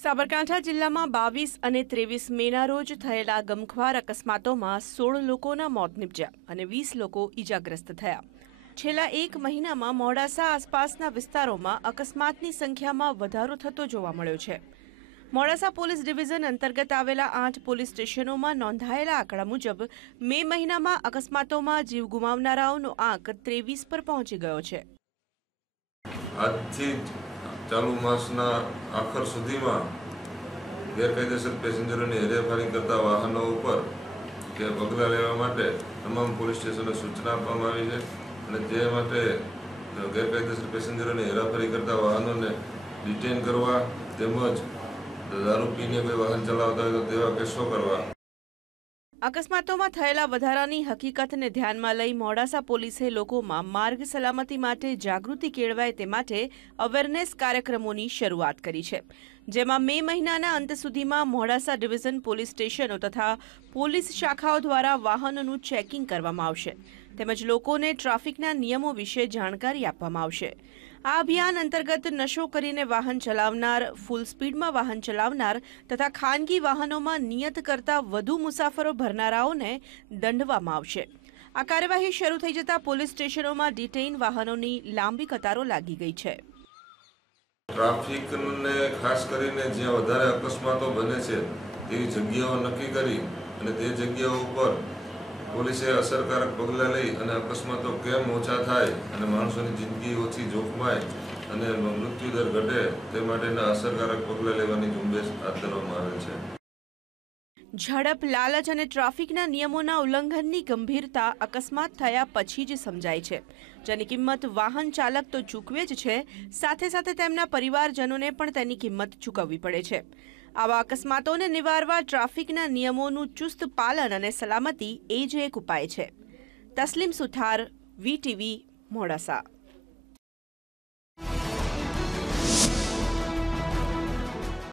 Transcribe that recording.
સાબરકાંઠા જિલ્લામાં બાવીસ અને ત્રેવીસ મેના રોજ થયેલા ગમખ્વાર અકસ્માતોમાં સોળ લોકોના મોત નીપજ્યા અને વીસ લોકો ઈજાગ્રસ્ત થયા. છેલ્લા એક મહિનામાં મોડાસા આસપાસના વિસ્તારોમાં અકસ્માતની સંખ્યામાં વધારો થતો જોવા મળ્યો છે. મોડાસા પોલીસ ડિવિઝન અંતર્ગત આવેલા આઠ પોલીસ સ્ટેશનોમાં નોંધાયેલા આંકડા મુજબ મે મહિનામાં અકસ્માતોમાં જીવ ગુમાવનારાઓનો આંક ત્રેવીસ પર પહોંચી ગયો છે. ચાલુ માસના આખર સુધીમાં ગેરકાયદેસર પેસેન્જરોની હેરેફારી કરતા વાહનો ઉપર કે પગલાં લેવા માટે તમામ પોલીસ સ્ટેશને સૂચના આપવામાં આવી છે અને તે માટે ગેરકાયદેસર પેસેન્જરોની હેરાફેરી કરતા વાહનોને ડિટેન કરવા તેમજ દારૂ પીને કોઈ વાહન ચલાવતા હોય તો તેવા કેસો કરવા અકસ્માતોમાં થયેલા વધારાની હકીકતને ધ્યાનમાં લઈ મોડાસા પોલીસે લોકોમાં માર્ગ સલામતી માટે જાગૃતિ કેળવાય તે માટે અવેરનેસ કાર્યક્રમોની શરૂઆત કરી છે. જેમાં મે મહિનાના અંત સુધીમાં મોડાસા ડિવિઝન પોલીસ સ્ટેશનો તથા પોલીસ શાખાઓ દ્વારા વાહનોનું ચેકિંગ કરવામાં આવશે. તેમજ લોકોને ટ્રાફિકના નિયમો વિશે જાણકારી આપવામાં આવશે. આ અભિયાન અંતર્ગત નશો કરીને વાહન ચલાવનાર ફૂલ સ્પીડમાં વાહન ચલાવનાર તથા ખાનગી વાહનોમાં નિયત કરતા વધુ મુસાફરો ભરનારાઓને દંડવામાં આવશે. આ કાર્યવાહી શરૂ થઈ જતા પોલીસ સ્ટેશનોમાં ડિટેઇન વાહનોની લાંબી કતારો લાગી ગઈ છે. ટ્રાફિકને ખાસ કરીને જ્યાં વધારે અકસ્માતો બને છે, તેવી જગ્યાઓ નક્કી કરી અને તે જગ્યાઓ ઉપર પોલીસે અસરકારક પગલાં લઈ અને અકસ્માતો કેમ ઓછા થાય અને માણસોની જિંદગી ઓછી જોખમાય અને મૃત્યુદર ઘટે તે માટેના અસરકારક પગલાં લેવાની ઝુંબેશ હાથ ધરવામાં આવે છે. ઝડપ, લાલચ અને ટ્રાફિકના નિયમોના ઉલ્લંઘનની ગંભીરતા અકસ્માત થયા પછી જ સમજાય છે. જેની કિંમત વાહન ચાલક તો ચૂકવે જ છે, સાથે સાથે તેમના પરિવારજનોને પણ તેની કિંમત ચૂકવવી પડે છે. આવા અકસ્માતોને નિવારવા ટ્રાફિકના નિયમોનું ચુસ્ત પાલન અને સલામતી એ જ એક ઉપાય છે. તસ્લીમ સુથાર વીટીવી મોડાસા.